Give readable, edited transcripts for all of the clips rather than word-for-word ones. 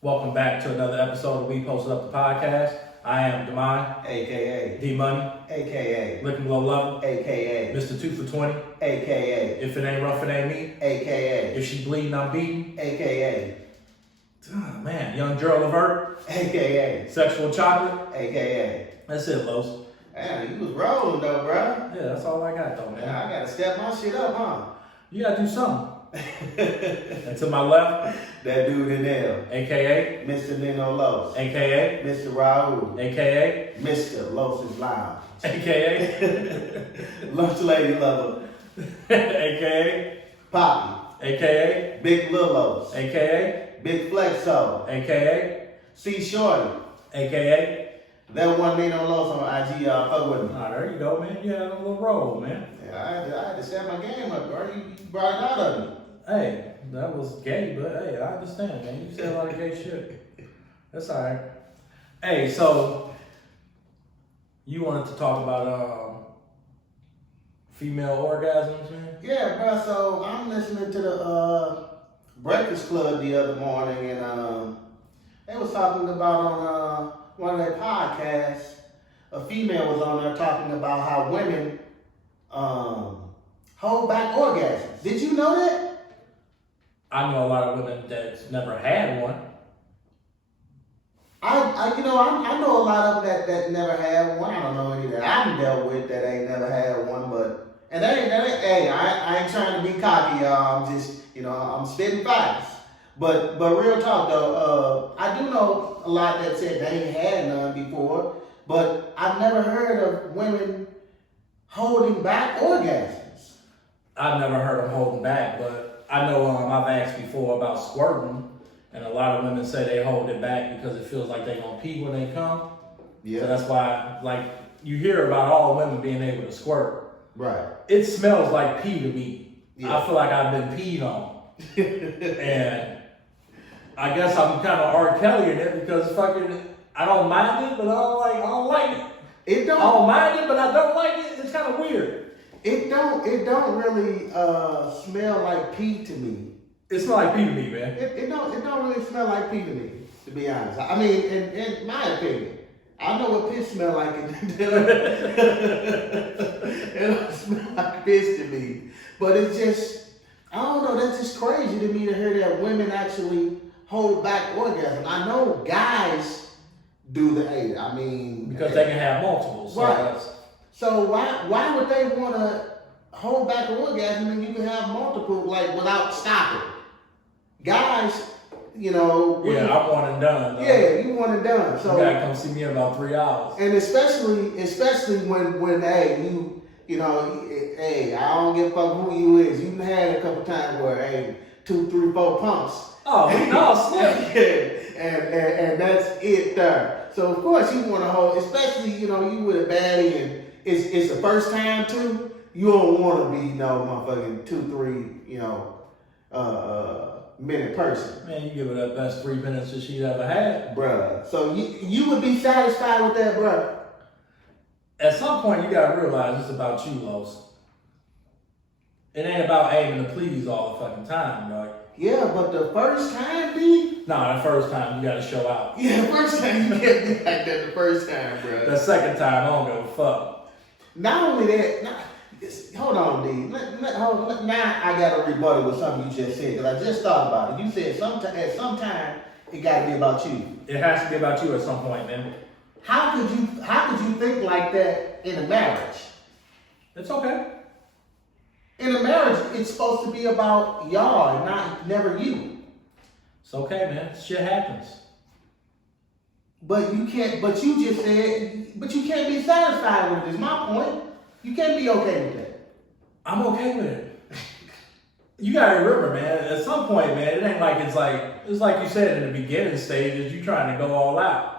Welcome back to another episode of We Posted Up the Podcast. I am Demai, AKA, D Money, AKA, Looking Low Level, AKA, Mr. 2 for 20. AKA, If it ain't rough, it ain't me. AKA, If she bleeding, I'm beating. AKA, Oh, man, Young Gerald Levert, AKA, Sexual Chocolate. AKA. That's it, Los. Man, you was rolling though, bro. Yeah, that's all I got though, Man, man. I gotta step my shit up, huh? You gotta do something. And to my left, That dude in there, aka, Mr. Nino Los, aka, Mr. Raul, aka, Mr. Los's Lounge, aka, Lunch Lady Lover, aka, Poppy, aka, Big Lil Los, aka, Big Flexo, aka, C Shorty. aka. That one Nino Los on IG, y'all fuck with me. Ah, there you go, man. You had a little roll, man. Yeah, I had to step my game up, bro. You brought it out of me. Hey, that was gay, but hey, I understand, man. You said a lot of gay shit. That's all right. Hey, so you wanted to talk about female orgasms, man? Yeah, bro. So I'm listening to the Breakfast Club the other morning, and they was talking about on one of their podcasts. A female was on there talking about how women hold back orgasms. Did you know that? I know a lot of women that's never had one. I know a lot of them that never had one. I don't know any that I've dealt with that ain't never had one, but and that ain't hey, I ain't trying to be cocky, y'all. I'm just I'm spitting facts. But real talk though, I do know a lot that said they ain't had none before, but I've never heard of women holding back orgasms. I've never heard them holding back, but I know I've asked before about squirting, and a lot of women say they hold it back because it feels like they gonna pee when they come. Yeah. So that's why, like, you hear about all women being able to squirt. Right. It smells like pee to me. Yeah. I feel like I've been peed on. And I guess I'm kind of R. Kelly in it because fucking, I don't mind it, but I don't like it. It I don't. don't mind it, but I don't like it. It's kind of weird. It don't really smell like pee to me. It smells like pee to me, man. It don't really smell like pee to me, to be honest. I mean, in my opinion, I know what piss smell like. It don't smell like piss to me, but it's just I don't know. That's just crazy to me to hear that women actually hold back orgasm. I know guys do the eight. I mean, Because they can have multiple. So Right. that's- So why would they want to hold back an orgasm and you can have multiple like without stopping? Guys, yeah, I'm one and done. Though. yeah, you want it done. You So gotta come see me in about 3 hours. and especially when hey hey, I don't give a fuck who you is. You've had a couple times where hey 2, 3, 4 pumps. Oh, no, slip. Yeah, and that's it there. So of course you want to hold, especially you with a baddie and it's the first time too. You don't want to be no motherfucking 2, 3 minute person, Man, you give her that best 3 minutes that she's ever had. bruh. So you would be satisfied with that, bruh. At some point, you gotta realize it's about you, Los. It ain't about aiming to please all the fucking time, dog. Yeah, but the first time, B. Nah, the first time you gotta show out. Yeah, the first time you can't be like that. The first time, bruh. The second time, I don't give a fuck. Not only that, hold on, D. Now I got to rebuttal with something you just said because I just thought about it. You said at some time it got to be about you. It has to be about you at some point, man. How could you think like that in a marriage? It's okay. In a marriage, it's supposed to be about y'all, not never you. It's okay, man. Shit happens. But you can't. But you just said. But you can't be satisfied with it. Is my point. You can't be okay with that. I'm okay with it. You gotta remember, man, at some point, man, it ain't like it's like you said in the beginning stages, you trying to go all out.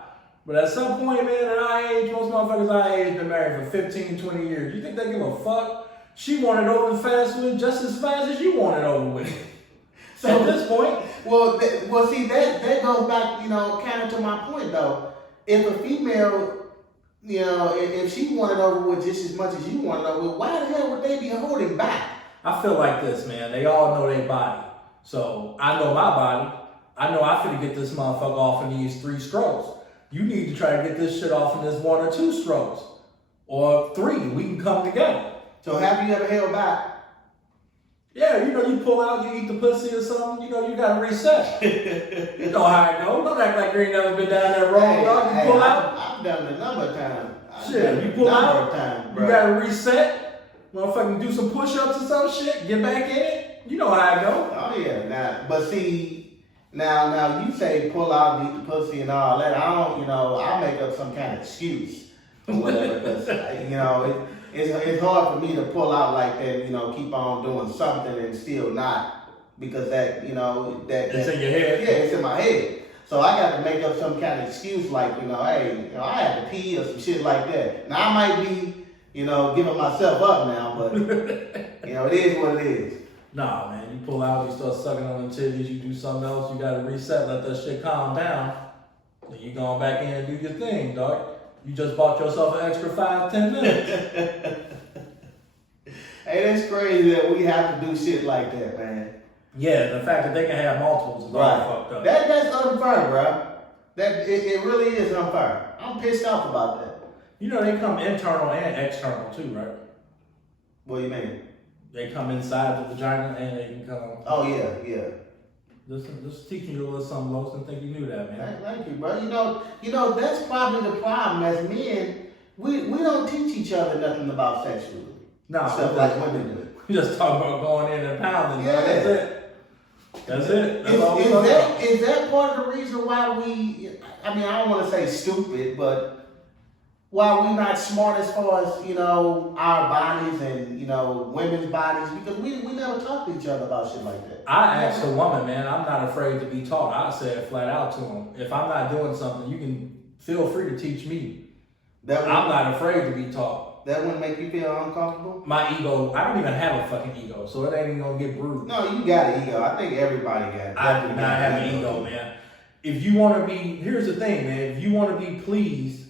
But at some point, man, at our age, most motherfuckers our age been married for 15, 20 years. You think they give a fuck? She wanted over fast with just as fast as you want it over with. So at this point, See that goes back, kind of to my point though. If a female, if she wanted over with just as much as you wanted over with, why the hell would they be holding back? I feel like this, man. They all know their body. So I know my body. I know I finna get this motherfucker off in these 3 strokes. You need to try to get this shit off in this 1 or 2 strokes. Or 3, we can come together. So have you ever held back? Yeah, you know, you pull out, you eat the pussy or something, you know, you gotta reset. You know how it goes. Don't act like you ain't never been down that road, dog. You pull out. I've done it a number of times. Shit, you pull out, times, you gotta reset, motherfucking do some push-ups or some shit, get back in it. You know how it goes. Oh yeah, now, but see, now you say pull out, eat the pussy and all that. I don't, you know, I make up some kind of excuse or whatever, because you know, it's hard for me to pull out like that, you know, keep on doing something and still not, because that, you know, It's in your head. yeah, it's in my head. So I got to make up some kind of excuse like, you know, hey, you know, I had to pee or some shit like that. Now I might be, you know, giving myself up now, but you know, it is what it is. Nah, man, you pull out, you start sucking on them titties, you do something else, you gotta reset, let that shit calm down. Then you going back in and do your thing, dog. You just bought yourself an extra 5-10 minutes. Hey, that's crazy that we have to do shit like that, man. Yeah, the fact that they can have multiples is all fucked up. That's unfair, bro. It really is unfair. I'm pissed off about that. You know, they come internal and external too, right? What do you mean? They come inside the vagina and they can come. Oh yeah. Just teaching you a little something, Los, and think you knew that, man. Thank you, bro. You know that's probably the problem as men. We don't teach each other nothing about sexuality. No, Stuff like women do. We just talk about going in and pounding. Yeah. That's it. That's all we talk about. Is that part of the reason why we? I mean, I don't want to say stupid, but why we not smart as far as, you know, our bodies and, you know, women's bodies, because we never talk to each other about shit like that. I asked a woman, man, I'm not afraid to be taught. I said flat out to him, if I'm not doing something, you can feel free to teach me. I'm not afraid to be taught. That wouldn't make you feel uncomfortable? My ego, I don't even have a fucking ego, so it ain't even gonna get bruised. No, you got an ego. I think everybody got it. I do not have an ego, man. If you want to be, here's the thing, man. If you want to be pleased,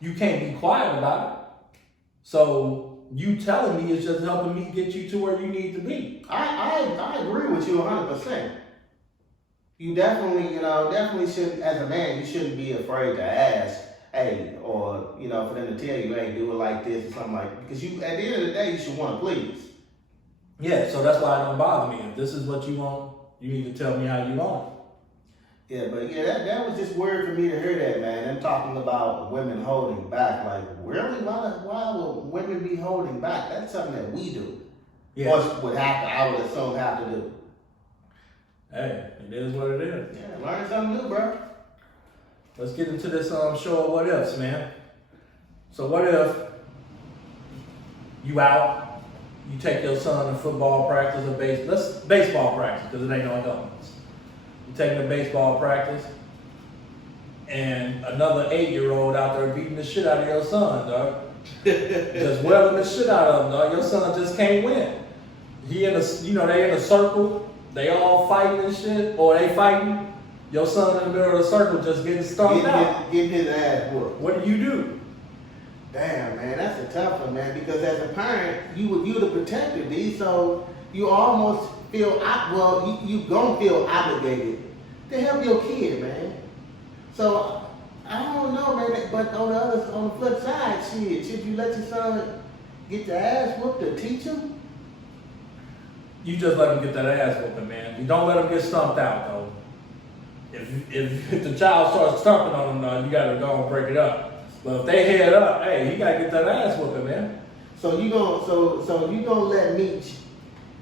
you can't be quiet about it. So you telling me is just helping me get you to where you need to be. I agree with you 100%. You definitely shouldn't, as a man, you shouldn't be afraid to ask, hey, or, you know, for them to tell you, hey, do it like this or something like that. Because you, at the end of the day, you should want to please. Yeah, so that's why it don't bother me. If this is what you want, you need to tell me how you want it. Yeah, but yeah, that was just weird for me to hear that, man. Them talking about women holding back. Like, really? Why would women be holding back? That's something that we do. Yeah. Or would have to, I would assume, have to do. Hey, it is what it is. Yeah, learn something new, bro. Let's get into this show of what ifs, man. So what if you out, you take your son to football practice or baseball practice, because it ain't no adults. You taking a baseball practice, and another 8-year-old out there beating the shit out of your son, dog. Just wailing the shit out of him, dog. Your son just can't win. They in a circle, they all fighting and shit, or they fighting. Your son in the middle of the circle just getting stomped out. Getting his ass whooped. What do you do? Damn, man, that's a tough one, man. Because as a parent, you the protector, D. So you almost feel, you gonna feel obligated to help your kid, man. So I don't know, man. But on the flip side, shit, should you let your son get the ass whooped to teach him? You just let him get that ass whooping, man. You don't let him get stumped out, though. If the child starts stomping on him, you gotta go and break it up. But if they head up, hey, he gotta get that ass whooping, man. So you gonna let Meech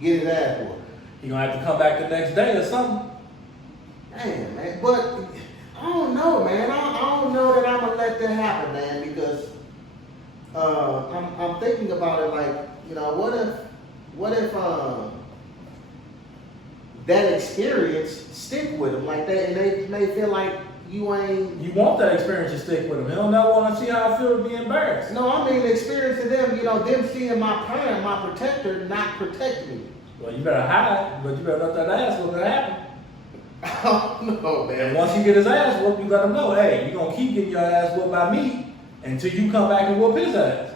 get his ass whooped? He gonna have to come back the next day or something. Damn, man. But I don't know, man. I don't know that I'm gonna let that happen, man, because I'm thinking about it like, you know, what if that experience stick with them like that, and they may feel like you ain't. You want that experience to stick with him. He'll never want to see how I feel to be embarrassed. No, I mean the experience of them, you know, them seeing my parent, my protector, not protect me. Well, you better hide, but you better let that ass whooping happen. Oh no, man. And once you get his ass whooped, you let him know, hey, you're gonna keep getting your ass whooped by me until you come back and whoop his ass.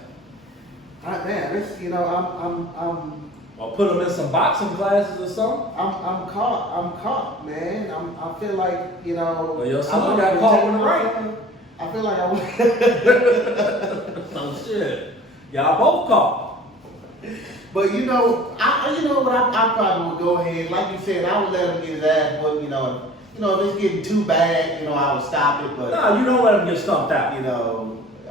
Man, this, you know, I'm Or put them in some boxing classes or something. I'm caught, man. I feel like, you know. Well, your I son wanna got caught protect with a my right. son. I feel like I want. So shit. Y'all both caught. But you know, you know what? I probably would go ahead, like you said, I would let him get his ass whooped. If it's getting too bad, I would stop it. But No, you don't let him get stumped out.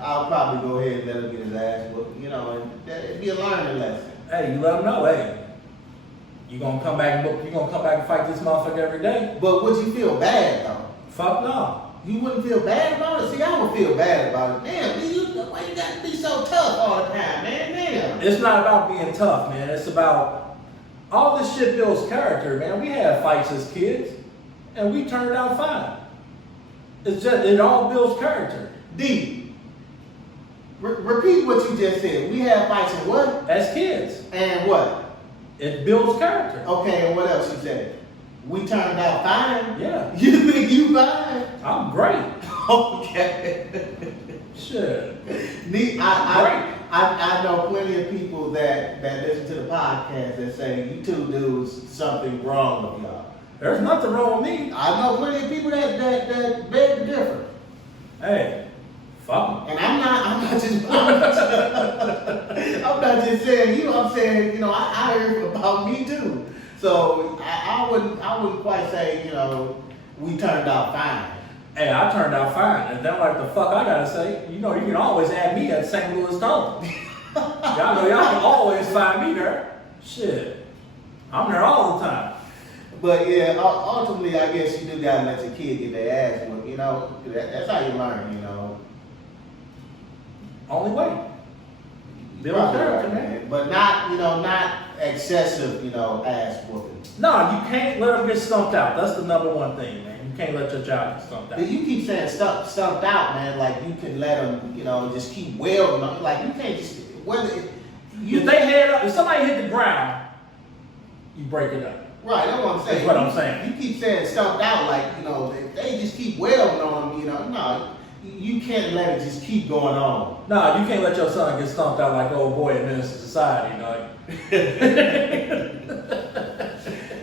I'll probably go ahead and let him get his ass whooped. And it'd be a learning lesson. Hey, you let him know, hey, you gonna come back and fight this motherfucker every day? But would you feel bad though? Fuck no. You wouldn't feel bad about it? See, I would feel bad about it. Damn, why you gotta be so tough all the time, man? Damn. It's not about being tough, man. It's about all this shit builds character, man. We had fights as kids, and we turned out fine. It all builds character. D. Repeat what you just said. We had fights and what? As kids. And what? It builds character. Okay, and what else you said? We turned out fine? Yeah. You think you fine? I'm great. Okay. Shit. I know plenty of people that listen to the podcast that say you two dudes something wrong with y'all. There's nothing wrong with me. I know plenty of people that beg to differ. Hey, fuck 'em. And I'm not just saying you. I'm saying I heard about me too. So I wouldn't quite say we turned out fine. Hey, I turned out fine. And then like the fuck I gotta say, you can always add me at St. Louis Tone. Y'all know y'all can always find me there. Shit. I'm there all the time. But yeah, ultimately I guess you do gotta let your kid get their ass whooped, that's how you learn, Only way. Build Probably character, right, man. But not excessive, ass whooping. No, you can't let them get stumped out. That's the number one thing, man. You can't let your child get stumped out. You keep saying stumped out, man. Like you can let them, just keep wailing. Like you can't just If they head up, if somebody hit the ground, you break it up. Right, that's what I'm saying. That's what I'm saying. You keep saying stumped out, like if they just keep wailing on them. No, you can't let it just keep going on. No, you can't let your son get stumped out like old boy in Minister Society,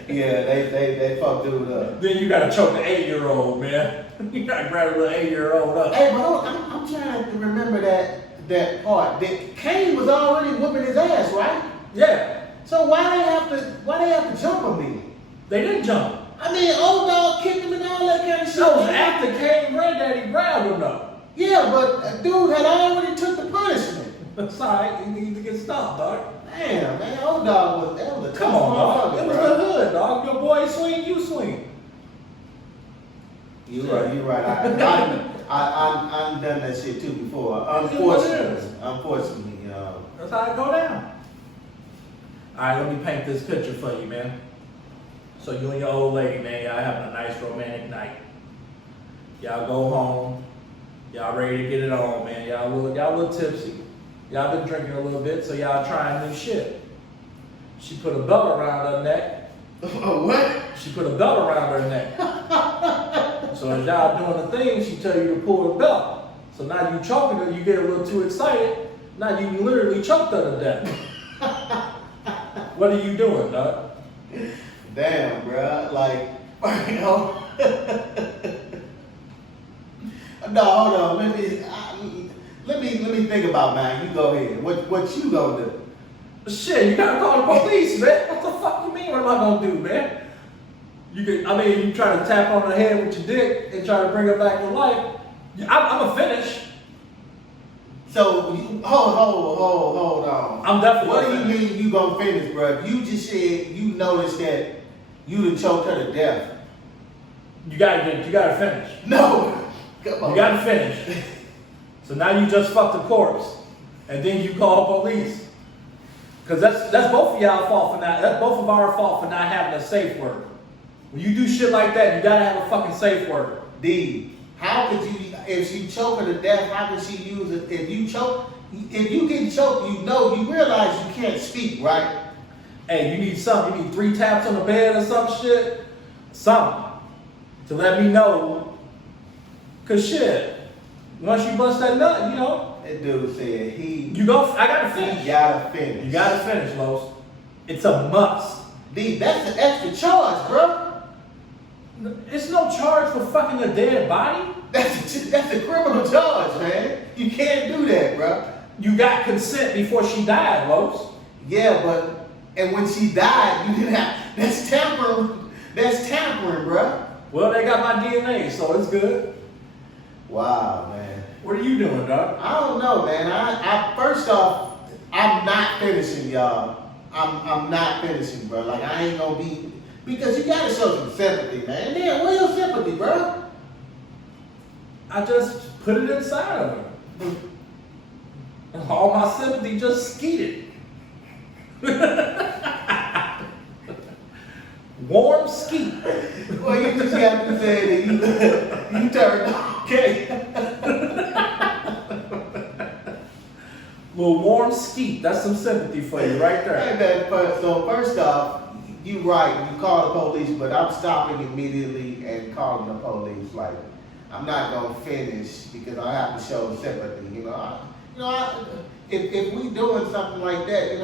Yeah, they fucked dude up. Then you gotta choke the 8-year-old, man. You gotta grab a little 8-year-old up. Hey, but I'm trying to remember that part. That Cain was already whooping his ass, right? Yeah. So why they have to jump him then? They didn't jump. I mean, old dog kicked him and all that kind of shit. That was after Cain granddaddy grabbed him though. Yeah, but dude had already took the punishment. That's alright, you need to get stopped, dog. Damn, man, old dog was a Come on, dog. It was the hood, dog. Your boy swing, you swing. You're right. I've done that shit too before. Unfortunately, That's how it go down. Alright, let me paint this picture for you, man. So you and your old lady, man, y'all having a nice romantic night. Y'all go home. Y'all ready to get it on, man. Y'all a little tipsy. Y'all been drinking a little bit, so y'all trying new shit. She put a belt around her neck. What? She put a belt around her neck. So as y'all doing the thing, she tell you to pull the belt. So now you choking her, you get a little too excited. Now you literally choked her to death. What are you doing, dog? Damn, bruh. Like, No, hold on. Let me think about, man. You go ahead. What you gonna do? Shit, you gotta call the police, man. What the fuck you mean? What am I gonna do, man? You try to tap on her head with your dick and try to bring her back to life. I'm gonna finish. So hold on. I'm definitely. What do you mean you gonna finish, bro? You just said you noticed that you done choked her to death. You gotta finish. No, come on. You gotta finish. So now you just fucked the corpse, and then you call police. Cause that's both of y'all fault for not. That's both of our fault for not having a safe word. When you do shit like that, you gotta have a fucking safe word. D. How could you, if she choke her to death, how could she use it? If you get choked, you realize you can't speak, right? Hey, you need something. You need 3 taps on the bed or some shit. Something. To let me know. Cause shit, once you bust that nut, That dude said I gotta finish. He gotta finish. You gotta finish, Los. It's a must. D, that's an extra charge, bro. It's no charge for fucking a dead body. That's a criminal charge, man. You can't do that, bro. You got consent before she died, Los. Yeah, but and when she died, you didn't have. That's tampering. That's tampering, bro. Well, they got my DNA, so it's good. Wow, man. What are you doing, dog? I don't know, man. I first off, I'm not finishing, y'all. I'm not finishing, bro. Like I ain't gonna be because you gotta show some sympathy, man. Damn, where's your sympathy, bro? I just put it inside of her. All my sympathy just skeeted. Warm skeet. Well, you just got to say that you turned okay. Little warm skeet. That's some sympathy for you right there. Hey, man, so first off, you right. You call the police, but I'm stopping immediately and calling the police. Like I'm not gonna finish because I have to show sympathy. If we doing something like that,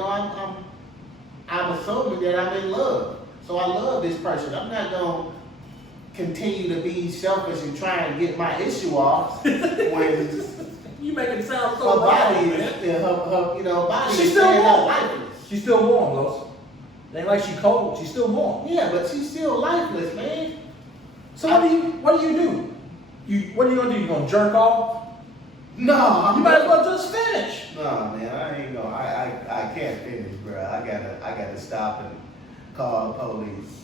I'm assuming that I'm in love. So I love this person. I'm not gonna continue to be selfish and try and get my issue off when you make it sound her so body wrong, is, man. her body She's is still staying out warm. lifeless. She's still warm, Los. It ain't like she cold. She's still warm. Yeah, but she's still lifeless, man. So what do you do? What are you gonna do? You gonna jerk off? No, You might as well just finish. No, man, I ain't gonna. I can't finish, bro. I gotta stop and call the police.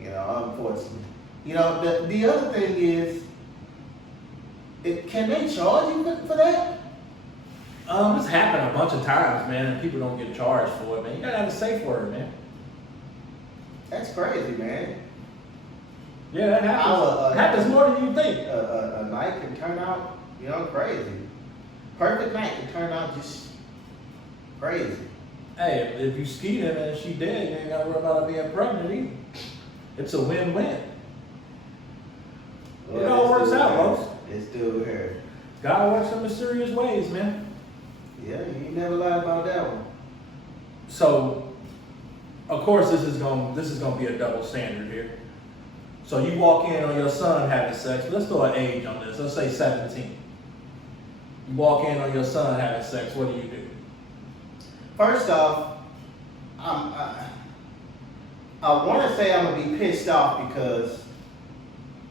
Unfortunately. The other thing is, can they charge you for that? It's happened a bunch of times, man, and people don't get charged for it, man. You gotta have a safe word, man. That's crazy, man. Yeah, that happens. Happens more than you think. A night can turn out, crazy. Perfect night can turn out just crazy. Hey, if you skeet her and she dead, you ain't gotta worry about her being pregnant either. It's a win-win. Well, It all works out, folks. It's still here. God works in mysterious ways, man. Yeah, you ain't never lied about that one. So, of course, this is gonna be a double standard here. So you walk in on your son having sex. Let's throw an age on this. Let's say 17. You walk in on your son having sex. What do? First off, I want to say I'm gonna be pissed off because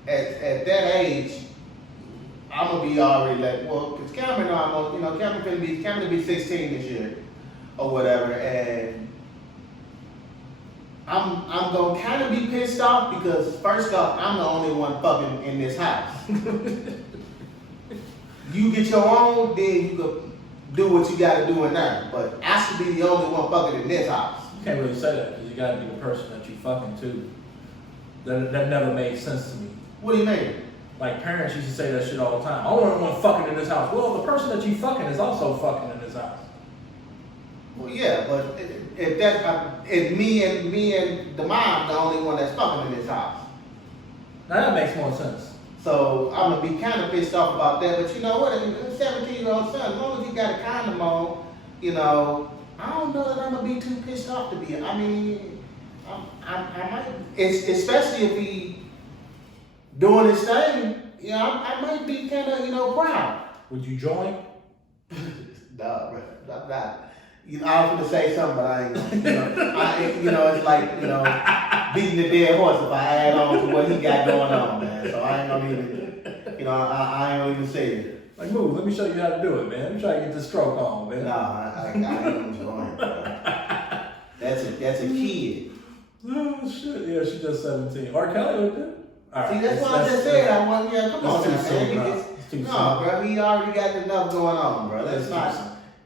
at that age, I'm gonna be already like, well, because Cameron, Cameron gonna be 16 this year or whatever, and I'm gonna kind of be pissed off because first off, I'm the only one fucking in this house. You get your own, then you can do what you gotta do in there. But I should be the only one fucking in this house. You can't really say that because you gotta be the person that you fucking to. That never made sense to me. What do you mean? Like parents used to say that shit all the time. I don't want fucking in this house. Well, the person that you fucking is also fucking in this house. Well, yeah, but if me and the mom the only one that's fucking in this house. Now that makes more sense. So I'm gonna be kind of pissed off about that. But you know what? A 17-year-old son, as long as he got a condom on, I don't know that I'm gonna be too pissed off to be. I mean, I might, especially if he doing his thing. I might be kind of proud. Would you join? Nah, bro, I'm not. I was gonna say something, but I ain't gonna. It's like beating the dead horse if I add on to what he got going on, man. So I ain't gonna even, I ain't gonna even say it. Like, move. Let me show you how to do it, man. Let me try to get this stroke on, man. Nah, I ain't enjoying it, bro. That's a kid. Oh shit! Yeah, she's just 17. R. Kelly with it. See, that's what I just said. I want, come on, too soon, man. bro. It's too No, soon. bro, he already got enough going on, bro. That's not,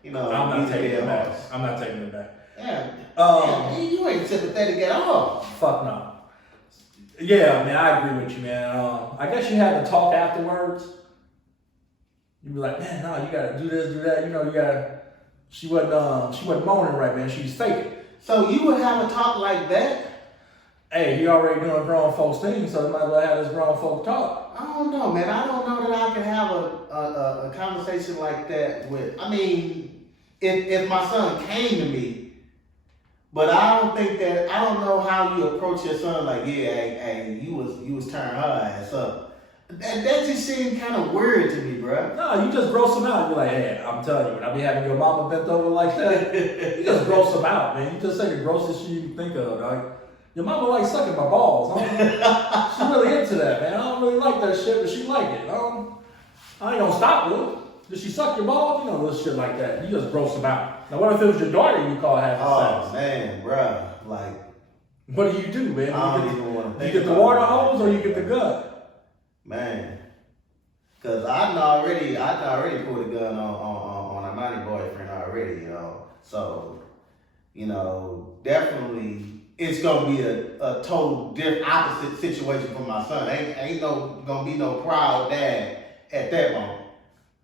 I'm not beat taking the it dead back. horse. I'm not taking it back. Yeah. You ain't sympathetic at all. Fuck no. Yeah, man, I agree with you, man. I guess you had to talk afterwards. You be like, man, no, you gotta do this, do that. You gotta. She wasn't moaning right, man. She was faking. So you would have a talk like that? Hey, he already doing grown folks things, so he might as well have this grown folk talk. I don't know, man. I don't know that I can have a conversation like that with. I mean, if my son came to me But I don't know how you approach your son like, yeah, hey, you was turning her ass up. That just seemed kind of weird to me, bro. No, you just gross them out. You're like, hey, I'm telling you, when I be having your mama bent over like that, you just gross them out, man. You just say the grossest shit you can think of, dog. Your mama like sucking my balls. She really into that, man. I don't really like that shit, but she like it. I ain't gonna stop her. Did she suck your balls? You know, little shit like that. You just gross them out. Now, what if it was your daughter you call having sex? Oh, man, bro. Like, what do, man? I don't even want to think you get the about water it. hose or you get the gun? Man, cause I'd already put a gun on a money boyfriend already, you know. So, you know, definitely it's gonna be a total opposite situation for my son. Ain't gonna be no proud dad at that moment.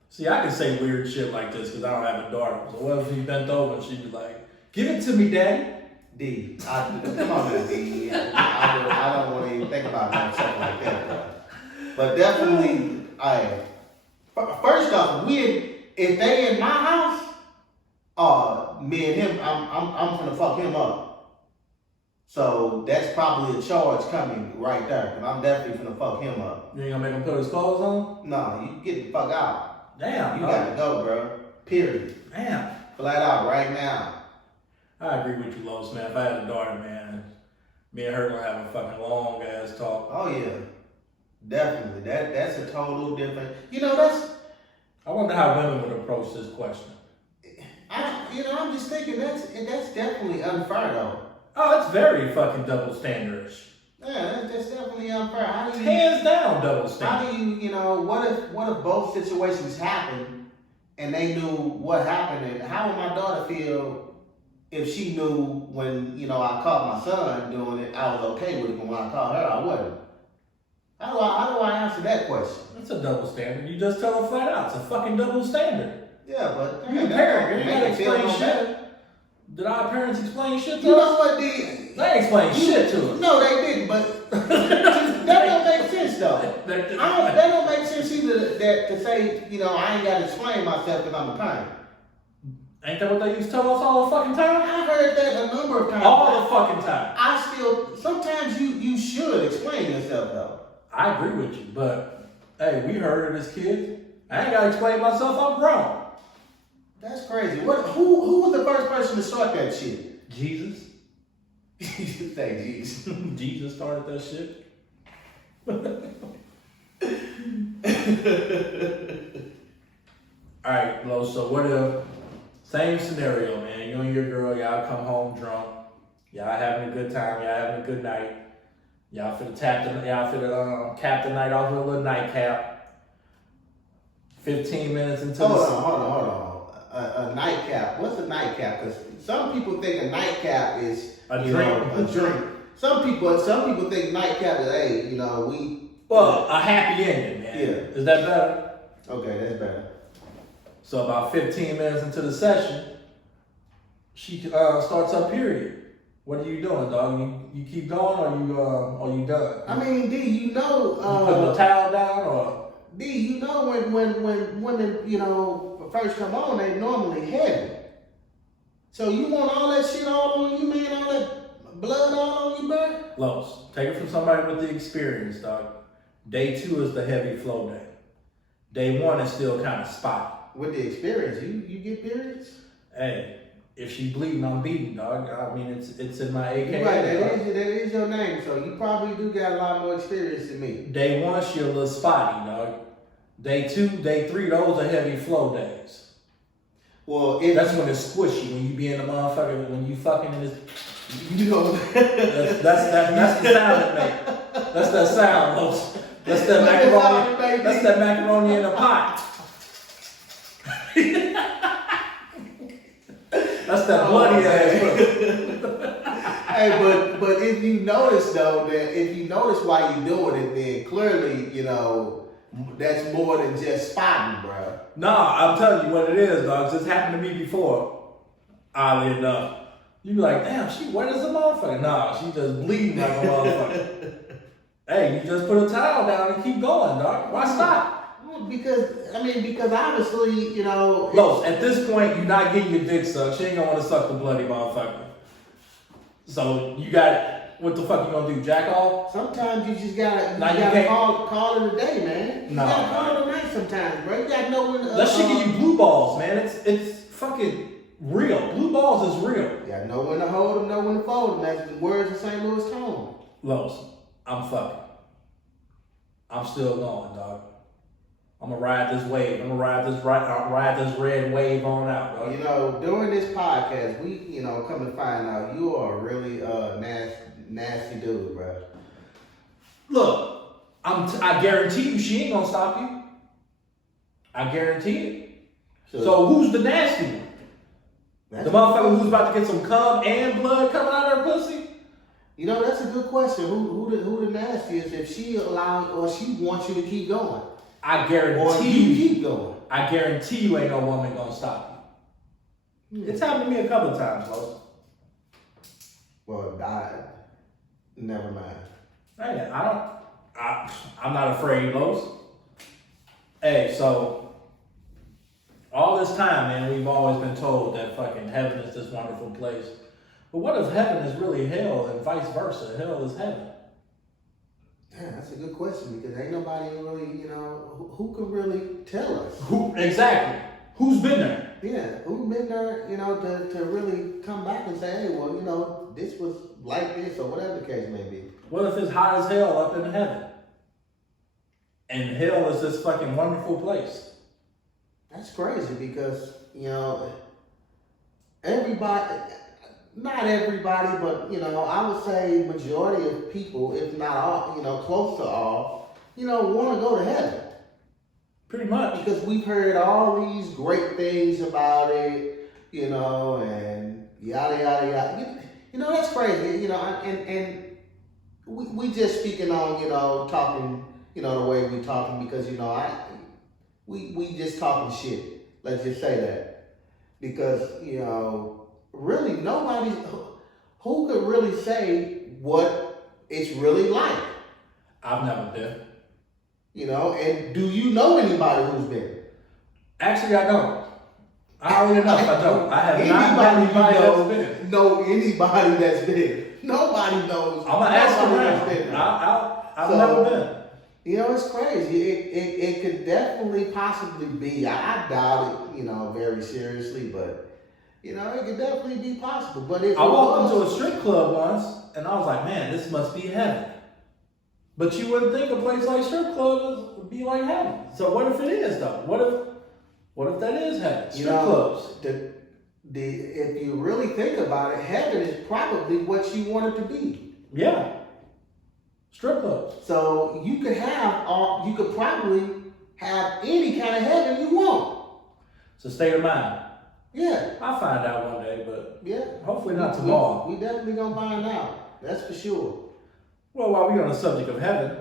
See, I can say weird shit like this because I don't have a daughter. So what if he bent over and she was like, "Give it to me, Daddy"? Come on now, D. I don't want to even think about something like that, bro. But definitely, first off, if they in my house, me and him, I'm gonna fuck him up. So that's probably a charge coming right there, and I'm definitely gonna fuck him up. You ain't gonna make him put his clothes on? No, you get the fuck out. Damn, You gotta go, bro. Period. Damn. Flat out, right now. I agree with you, Los, man. If I had a daughter, man, me and her gonna have a fucking long ass talk. Oh yeah, definitely. That's a total different. You know, I wonder how women would approach this question. I'm just thinking that's definitely unfair though. Oh, it's very fucking double standardish. Yeah, that's definitely unfair. How do you, Hands down double how standard. do you, what if both situations happened and they knew what happened, and how would my daughter feel if she knew when, I caught my son doing it, I was okay with it, but when I caught her, I wasn't? How do I answer that question? It's a double standard. You just tell her flat out. It's a fucking double standard. Yeah, but You a parent. You ain't gotta explain no shit. better. Did our parents explain shit to You us? know what, D? They ain't explained shit to us. No, they didn't, but that don't make sense though. That don't make sense either that to say, I ain't gotta explain myself because I'm a parent. Ain't that what they used to tell us all the fucking time? I heard that a number of times. All the fucking time. Sometimes you should explain yourself though. I agree with you, but hey, we heard it as kids. I ain't gotta explain myself. I'm grown. That's crazy. Who was the first person to start that shit? Jesus. You say Jesus. Jesus started that shit. All right, Lo. So what if same scenario, man? You and your girl, y'all come home drunk. Y'all having a good time. Y'all having a good night. Y'all finna cap the night off with a little nightcap. 15 minutes into Hold on. A nightcap. What's a nightcap? Because some people think a nightcap is A drink. A drink. Some people think nightcap is a happy ending, man. Yeah. Is that better? Okay, that's better. So about 15 minutes into the session, she starts her period. What are you doing, dog? You keep going, or you done? I mean, D, you putting the towel down, or? D, when women, first come on, they normally heavy. So you want all that shit all on you, man? All that blood all on you, bro? Los, take it from somebody with the experience, dog. Day 2 is the heavy flow day. Day 1 is still kind of spotty. With the experience, you get periods? Hey, if she bleeding, I'm beating, dog. I mean, it's in my AKA. Right, that is your name, so you probably do got a lot more experience than me. Day 1, she a little spotty, dog. Day 2, day 3, those are heavy flow days. Well, that's when it's squishy, when you be in the motherfucker, when you fucking in this. That's the sound it make. That's that sound, Los. That's that macaroni. That's that macaroni in a pot. That's that bloody ass. Hey, but if you notice though, why you're doing it, then clearly, that's more than just spotting, bro. Nah, I'm telling you what it is, dog. This happened to me before. Oddly enough. You be like, damn, she wet as a motherfucker. Nah, she just bleeding like a motherfucker. Hey, you just put a towel down and keep going, dog. Why stop? Because obviously, Los, at this point, you're not getting your dick sucked. She ain't gonna want to suck the bloody motherfucker. So you got what the fuck you gonna do? Jack off? Sometimes you just gotta, Nah, you gotta can't. call it a day, man. You Nah, gotta call man. it a night sometimes, bro. You gotta know when. That shit give you blue balls, man. It's fucking real. Blue balls is real. You gotta know when to hold them, know when to fold them. That's the words of St. Louis Tone. Los, I'm fucking. I'm still going, dog. I'm gonna ride this wave. I'm gonna ride this red wave on out, dog. You know, during this podcast, we, come to find out you are a really nasty dude, bro. Look, I guarantee you she ain't gonna stop you. I guarantee it. So who's the nasty one? The motherfucker who's about to get some cum and blood coming out of her pussy? You know, that's a good question. Who the nastiest? If she allows or she wants you to keep going, I or guarantee you you. keep going. I guarantee you ain't no woman gonna stop you. It's happened to me a couple of times, Los. Well, never mind. Hey, I'm not afraid, Los. Hey, so all this time, man, we've always been told that fucking heaven is this wonderful place. But what if heaven is really hell and vice versa? Hell is heaven. Yeah, that's a good question because ain't nobody really, who can really tell us? Who exactly? Who's been there? Yeah, who's been there, to really come back and say, hey, well, this was like this or whatever the case may be. What if it's hot as hell up in heaven? And hell is this fucking wonderful place. That's crazy because, everybody, not everybody, but, I would say majority of people, if not all, close to all, want to go to heaven. Pretty much. Because we've heard all these great things about it, and yada, yada, yada. That's crazy, and we just speaking on, talking, the way we talking because, we just talking shit. Let's just say that. Because, really nobody, who could really say what it's really like? I've never been. And do you know anybody who's been? Actually, I don't. I already know if I don't. I have not met anybody that's been. Know anybody that's been. Nobody knows. I'm going to ask nobody around. I've never been. It's crazy. It could definitely possibly be. I doubt it, very seriously, but it could definitely be possible. But if I walked into a strip club once and I was like, man, this must be heaven. But you wouldn't think a place like strip club would be like heaven. So what if it is though? What if that is heaven? Strip clubs. If you really think about it, heaven is probably what you want it to be. Yeah. Strip clubs. So you could probably have any kind of heaven you want. It's a state of mind. Yeah. I'll find out one day, but yeah, hopefully not tomorrow. We definitely gonna find out. That's for sure. Well, while we're on the subject of heaven,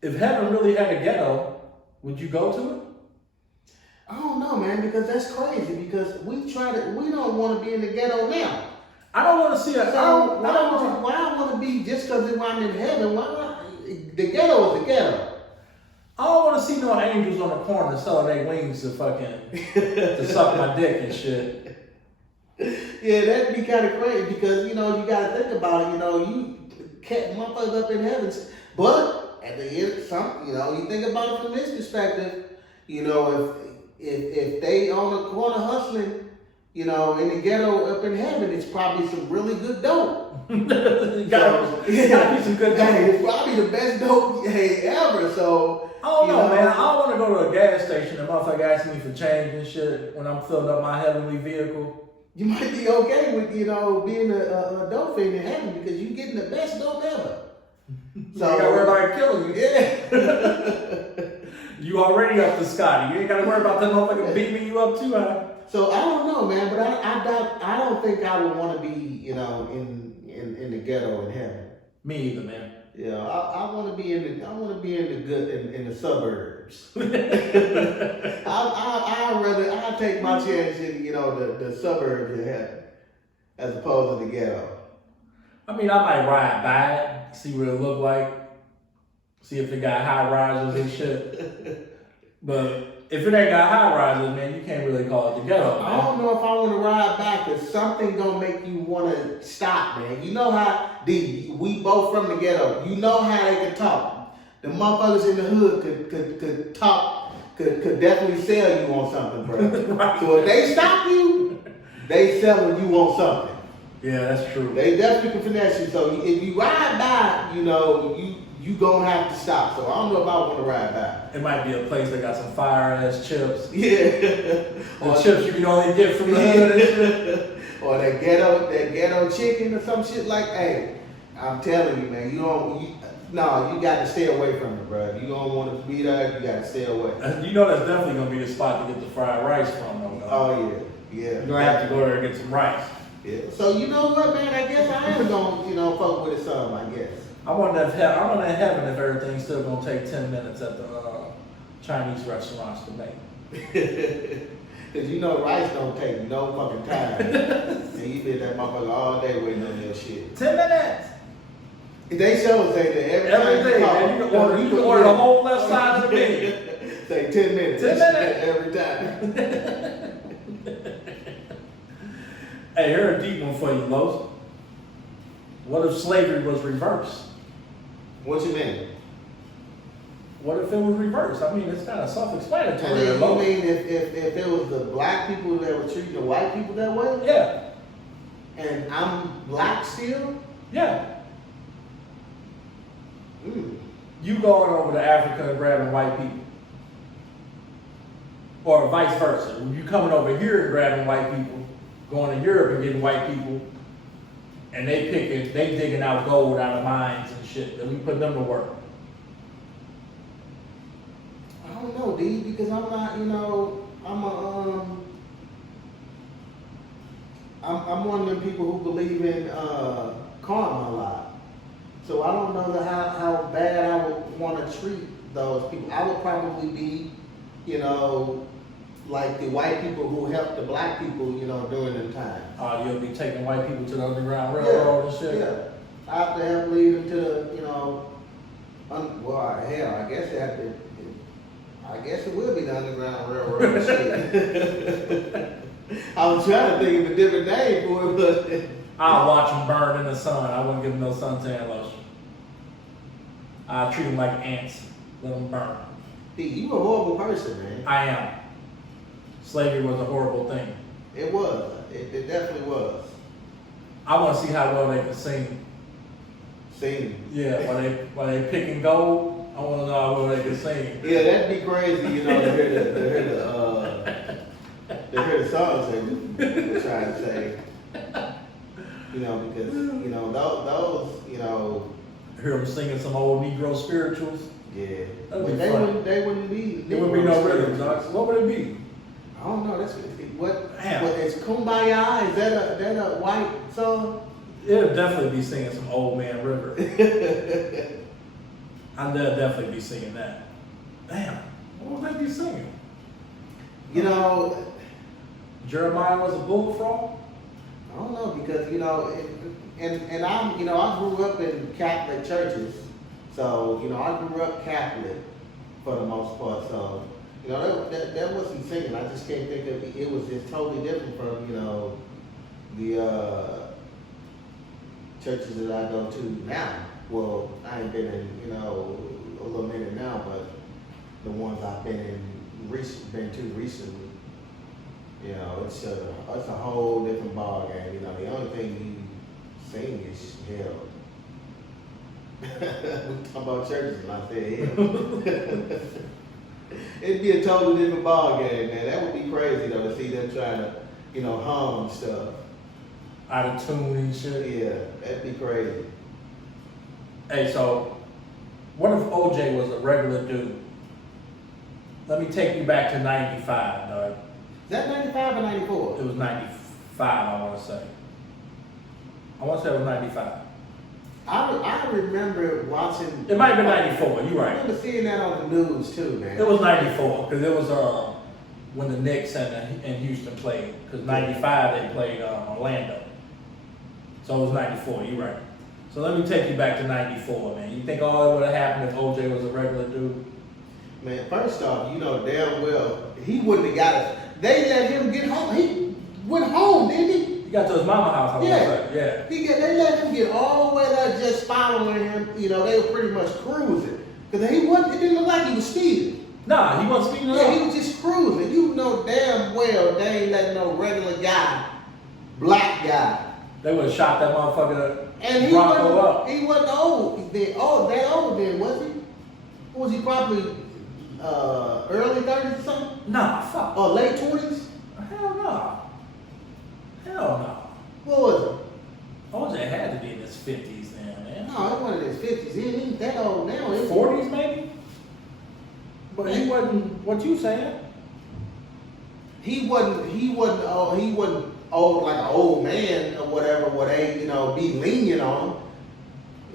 if heaven really had a ghetto, would you go to it? I don't know, man, because that's crazy. Because we don't want to be in the ghetto now. I don't want to see it. So why I want to be just because I'm in heaven? The ghetto is the ghetto. I don't want to see no angels on the corner selling their wings to to suck my dick and shit. Yeah, that'd be kind of crazy because you got to think about it. You kept motherfuckers up in heaven, but at the end, you think about it from this perspective. If they on the corner hustling, in the ghetto up in heaven, it's probably some really good dope. gotta be some good dope. It's probably the best dope ever. So I don't know, man. I don't want to go to a gas station and motherfucker asking me for change and shit when I'm filling up my heavenly vehicle. You might be okay with being a dope fiend in heaven because you're getting the best dope ever. So you gotta worry about killing you. Yeah. You already up to Scotty. You ain't gotta worry about that motherfucker beating you up too high. So I don't know, man, but I don't think I would want to be, in the ghetto in heaven. Me either, man. Yeah, I want to be in the suburbs. I'd take my chance in, the suburbs in heaven as opposed to the ghetto. I mean, I might ride by it, see what it look like, see if it got high rises and shit. But if it ain't got high rises, man, you can't really call it the ghetto, I man. don't know if I want to ride back, cause something gonna make you want to stop, man. You know how we both from the ghetto. You know how they can talk. The motherfuckers in the hood could talk, could definitely sell you on something, bro. Right. So if they stop you, they selling you on something. Yeah, that's true. They definitely can finesse you. So if you ride by, you know, you gonna have to stop. So I don't know if I want to ride by. It might be a place that got some fire ass chips. Yeah. The chips you can only get from the hood and shit. Or that ghetto chicken or some shit like. Hey, I'm telling you, man, you got to stay away from it, bro. You don't want to be there. You got to stay away. You know that's definitely gonna be the spot to get the fried rice from, though. Oh yeah. You're gonna have to go there and get some rice. Yeah. So you know what, man? I guess I am gonna, fuck with it some. I guess. I wonder if I wonder in heaven if everything's still gonna take 10 minutes at the Chinese restaurants to make. Cause you know rice don't take no fucking time. And you did that motherfucker all day waiting on your shit. 10 minutes. They show say that every Every day, man. You can order the whole left side of the menu. Say 10 minutes. 10 minutes. Every time. Hey, here's a deep one for you, Los. What if slavery was reversed? What you mean? What if it was reversed? I mean, it's kind of I self-explanatory. mean, you Los. mean if it was the black people that were treating the white people that way? Yeah, And I'm black still? yeah. Mm. You going over to Africa and grabbing white people. Or vice versa. You coming over here and grabbing white people, going to Europe and getting white people, and they digging out gold out of mines and shit, and we put them to work. I don't know, D, because I'm not, I'm one of them people who believe in karma a lot. So I don't know how bad I would want to treat those people. I would probably be, like the white people who helped the black people, during them times. You'll be taking white people to the Underground Railroad and shit. Yeah. I have to help lead them to, hell, I guess it will be the Underground Railroad and shit. I was trying to think of a different name for it, but I'll watch them burn in the sun. I wouldn't give them no suntan lotion. I treat them like ants. Let them burn. D, you a horrible person, man. I am. Slavery was a horrible thing. It was. It definitely was. I want to see how well they can sing. Sing. Yeah, while they picking gold, I want to know how well they can sing. Yeah, that'd be crazy, to hear the songs they're trying to say. Because those, Hear them singing some old Negro spirituals. yeah. That'd be But fun. they wouldn't be. There would be no rhythm, Doc. What would it be? I don't know. That's what. Damn. What is Kumbaya? Is that a white song? It'll definitely be singing some Old Man River. I'd definitely be singing that. Damn, what would they be singing? Jeremiah was a bullfrog? I don't know because and I grew up in Catholic churches, so I grew up Catholic for the most part. So that wasn't singing. I just can't think of it. It was just totally different from the churches that I go to now. Well, I ain't been in a little minute now, but the ones I've been to recently. It's a whole different ball game. The only thing you sing is hell. We talk about churches and I said hell. It'd be a totally different ball game, man. That would be crazy though to see them trying to, hum and stuff. Out of tune and shit? Yeah, that'd be crazy. Hey, so what if OJ was a regular dude? Let me take you back to 95, dog. Is that 95 or 94? It was 95, I want to say. I want to say it was 95. I remember watching. It might have been 94, you're I right. remember seeing that on the news too, man. It was 94, because it was when the Knicks and Houston played. Because 95, they played Orlando. So it was 94, you're right. So let me take you back to 94, man. You think all that would have happened if OJ was a regular dude? Man, first off, you know damn well he wouldn't have got it. They let him get home. He went home, didn't he? He got to his mama house. I was Yeah. like, yeah. They let him get all the way there just following him. You know, they were pretty much cruising. Because he wasn't, it didn't look like he was speeding. Nah, he wasn't speeding at Yeah, all. he was just cruising. You know damn well they ain't letting no regular guy, black guy. They would have shot that motherfucker And Bronco up. he wasn't old. That old then, was he? Was he probably early 30s or something? Nah, fuck. Or late 20s? Hell no. Hell no. What was it? OJ had to be in his 50s now, man. No, it wasn't his 50s. He ain't that old now, is he? 40s maybe? But he wasn't, what you saying? He wasn't old like an old man or whatever, where they, you know, be lenient on him.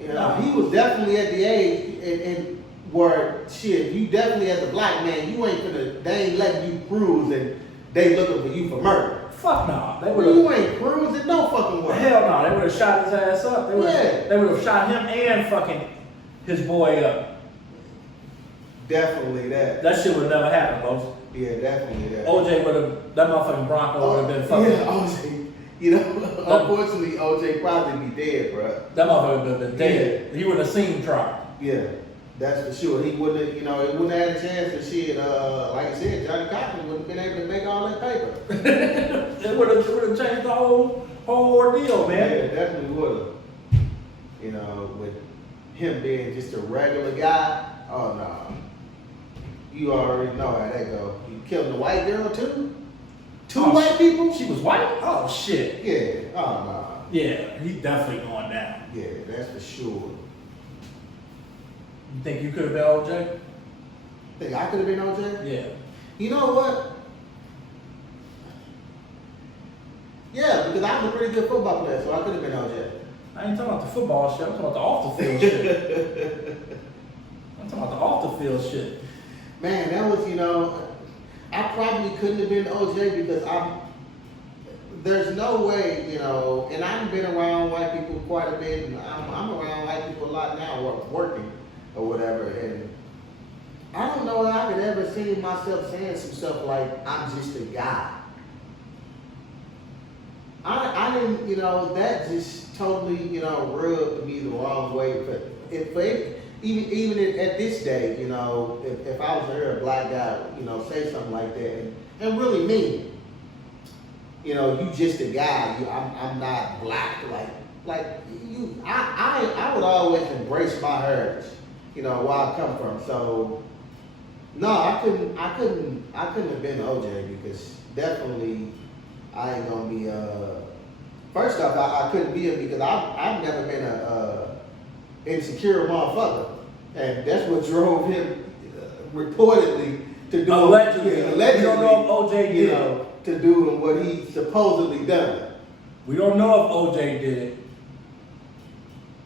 You know, he was definitely at the age and where shit, you definitely as a black man, you ain't gonna, they ain't letting you cruise and they looking for you for murder. Fuck no. They You would have, ain't cruising no fucking way. hell no. They would have shot his ass up. Yeah. They would have shot him and fucking his boy up. Definitely that. That shit would have never happened, Los. Yeah, definitely that. OJ would have, that motherfucking Bronco would have been fucking, Yeah, OJ. You know, unfortunately, OJ probably be dead, bro. that motherfucker would have been dead. He wouldn't have seen trial. Yeah, that's for sure. He wouldn't have, you know, he wouldn't have had a chance to shit. Like I said, Johnny Cochran wouldn't have been able to make all that paper. It would have changed the whole ordeal, man. Yeah, definitely would have. You know, with him being just a regular guy, oh no. You already know how that go. You killed the white girl too? Two Oh, white people? She was white? Oh shit. Yeah, oh no. Yeah, he's definitely going down. Yeah, that's for sure. You think you could have been OJ? Think I could have been OJ? Yeah. You know what? Yeah, because I was a pretty good football player, so I could have been OJ. I ain't talking about the football shit. I'm talking about the off the field shit. I'm talking about the off the field shit. Man, that was, you know, I probably couldn't have been OJ because there's no way, you know, and I've been around white people quite a bit, and I'm around white people a lot now, working or whatever, and I don't know if I could ever see myself saying some stuff like, I'm just a guy. I didn't, you know, that just totally, you know, rubbed me the wrong way. But even at this day, you know, if I was to hear a black guy, you know, say something like that and really mean it, you know, you just a guy, I'm not black, like you, I would always embrace my heritage, you know, where I come from. So no, I couldn't have been OJ because definitely I ain't gonna be first off I couldn't be him because I've never been a insecure motherfucker, and that's what drove him reportedly to do Allegedly. allegedly, We don't know if OJ you did. know, to do what he supposedly done. We don't know if OJ did it.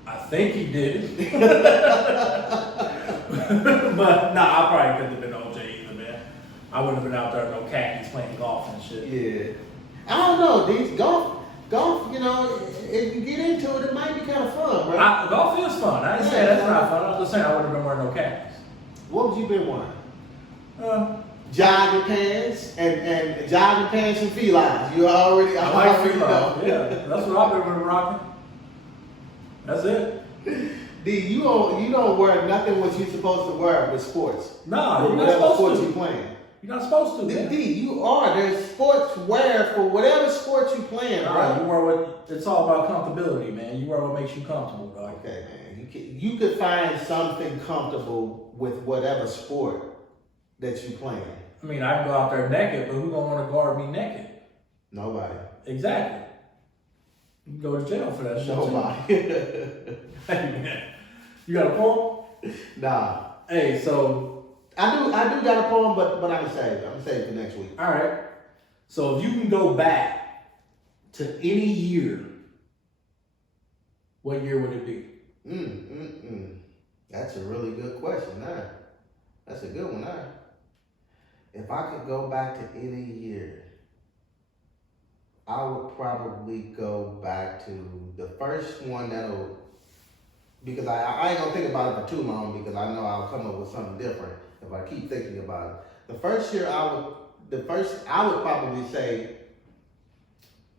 I think he did it. But nah, I probably couldn't have been OJ either, man. I wouldn't have been out there in no khakis playing golf and shit. Yeah, I don't know. These golf, you know, if you get into it, it might be kind of fun, bro. Golf is fun. I ain't saying that's not fun. I'm just saying I wouldn't have been wearing no khakis. What would you been wearing? Jogging pants and jogging pants and felines. You already, I I like already female. know. Yeah, that's what I've been rocking. That's it. D, you don't wear nothing what you're supposed to wear with sports. Nah, you're not whatever supposed sports to. you playing. You're not supposed to, man. D, you are. There's sports wear for whatever sports you playing, Nah, you bro. wear what, it's all about comfortability, man. You wear what makes you comfortable, dog. Okay, man. You could find something comfortable with whatever sport that you playing. I mean, I can go out there naked, but who gonna want to guard me naked? Nobody. Exactly. You can go to jail for that shit. Nobody. Too. Hey, man. You got a poem? Nah. Hey, so, I do got a poem, but I'm gonna save it. I'm gonna save it for next week. all right. So if you can go back to any year, what year would it be? That's a really good question. Nah. That's a good one. Nah. If I could go back to any year, I would probably go back to the first one because I ain't gonna think about it for too long because I know I'll come up with something different. if I keep thinking about it. The first year I would probably say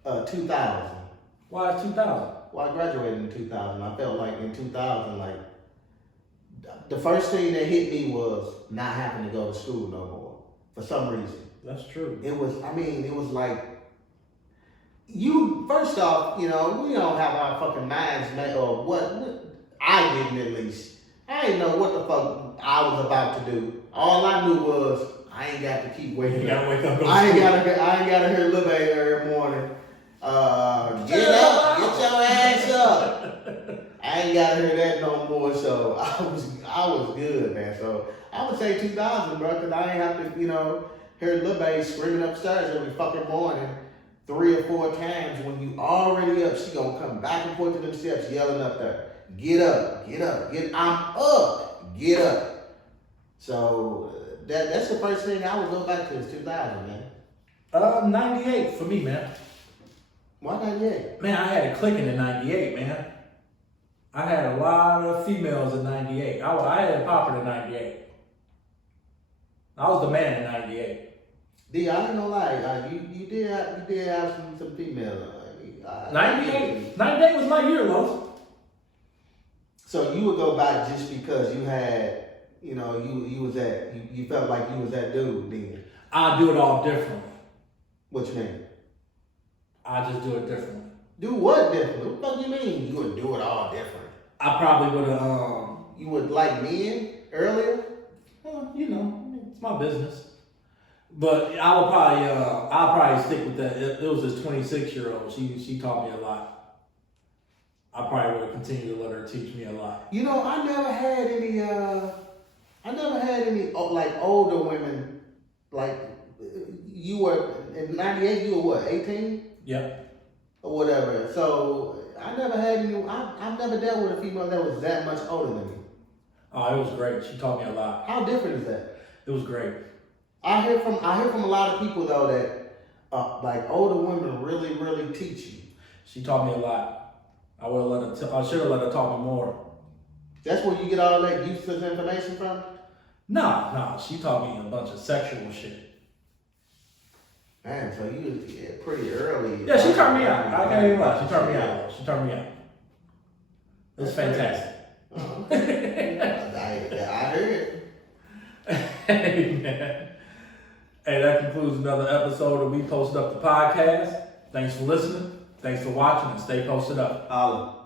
2000. Why 2000? Well, I graduated in 2000. I felt like in 2000, like the first thing that hit me was not having to go to school no more for some reason. That's true. It was like first off, we don't have our fucking minds made, or what I didn't at least. I didn't know what the fuck I was about to do. All I knew was I ain't got to keep waking You up. gotta wake up. Go I ain't school. gotta hear Lil Baby every morning. Get up, get your ass up. I ain't gotta hear that no more. So I was good, man. So I would say 2000, bro, because I ain't have to, hear Lil Baby screaming upstairs every fucking morning 3 or 4 times. When you already up, she gonna come back and forth to them steps yelling up there. Get up, I'm up, get up. So that's the first thing I would go back to is 2000, man. 98 for me, man. Why 98? Man, I had it clicking in 98, man. I had a lot of females in 98. I had it popping in 98. I was the man in 98. D, I ain't gonna lie, you did have some females. 98 was my year, Los. So you would go back just because you had, you felt like you was that dude then. I'll do it all differently. What you mean? I just do it differently. Do what different? What the fuck you mean? You would do it all different. I probably would have, You would like men earlier? it's my business. But I'll probably stick with that. It was this 26-year-old. She taught me a lot. I probably would continue to let her teach me a lot. I never had any like older women. Like you were in '98. You were what, 18? Yep. Or whatever. So I never had any. I've never dealt with a female that was that much older than me. Oh, it was great. She taught me a lot. How different is that? It was great. I hear from a lot of people though that like older women really, really teach you. She taught me a lot. I should have let her talk me more. That's where you get all that useless information from? Nah. She taught me a bunch of sexual shit. Man, so you was pretty early. Yeah, she turned me out. I can't even lie. She turned me out. It was fantastic. Oh, okay. I heard it. Hey, man. Hey, that concludes another episode of We Posted Up the Podcast. Thanks for listening. Thanks for watching, and stay posted up. Holla.